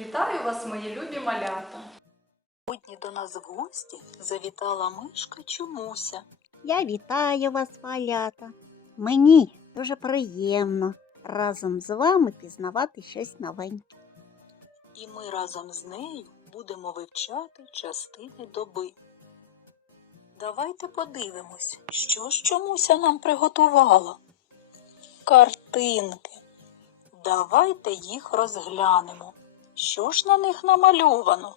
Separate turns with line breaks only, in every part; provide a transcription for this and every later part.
Вітаю вас, мої любі малята!
Сьогодні до нас в гості завітала мишка Чомуся.
Я вітаю вас, малята. Мені дуже приємно разом з вами пізнавати щось новеньке.
І ми разом з нею будемо вивчати частини доби. Давайте подивимось, що ж Чомуся нам приготувала. Картинки. Давайте їх розглянемо. Що ж на них намальовано?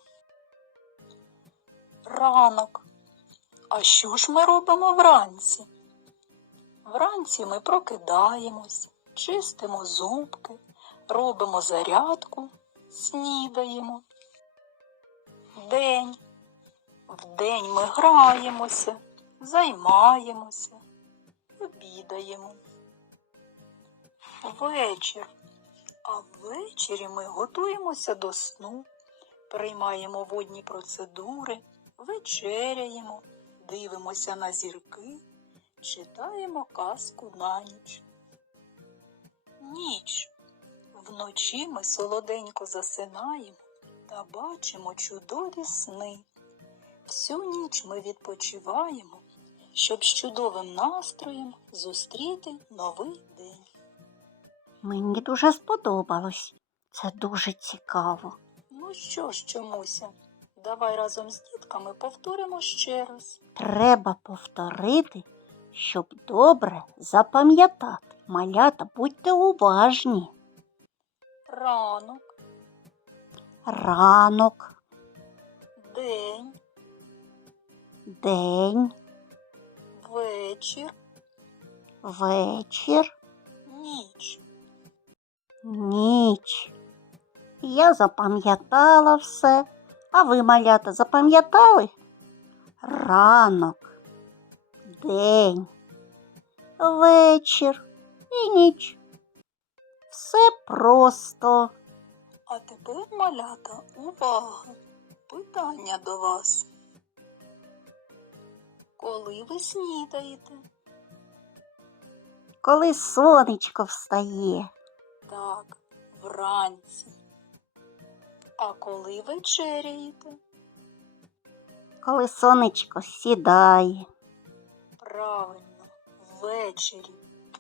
Ранок. А що ж ми робимо вранці? Вранці ми прокидаємось, чистимо зубки, робимо зарядку, снідаємо. День. Вдень ми граємося, займаємося, обідаємо. Вечір. А ввечері ми готуємося до сну, приймаємо водні процедури, вечеряємо, дивимося на зірки, читаємо казку на ніч. Ніч. Вночі ми солоденько засинаємо та бачимо чудові сни. Всю ніч ми відпочиваємо, щоб з чудовим настроєм зустріти новий день.
Мені дуже сподобалось. Це дуже цікаво.
Ну що ж, Чомуся, давай разом з дітками повторимо ще раз.
Треба повторити, щоб добре запам'ятати. Малята, будьте уважні.
Ранок,
Ранок,
день,
день,
вечір,
вечір,
ніч.
ніч. Я запам'ятала все. А ви, малята, запам'ятали? Ранок, день, вечір і ніч. Все просто.
А тепер, малята, увага! Питання до вас. Коли ви снідаєте?
Коли сонечко встає,
Так, вранці. А коли вечеряєте?
коли сонечко сідає,
Правильно, ввечері.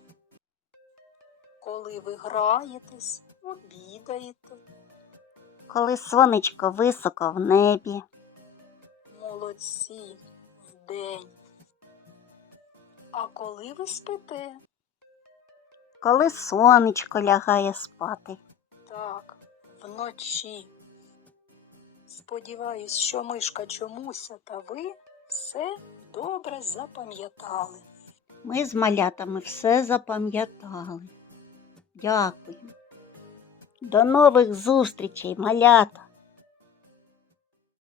Коли ви граєтесь, обідаєте?
коли сонечко високо в небі,
Молодці, вдень. А коли ви спите?
коли сонечко лягає спати.
Так, вночі. Сподіваюсь, що мишка Чомуся та ви все добре запам'ятали.
Ми з малятами все запам'ятали. Дякую. До нових зустрічей, малята!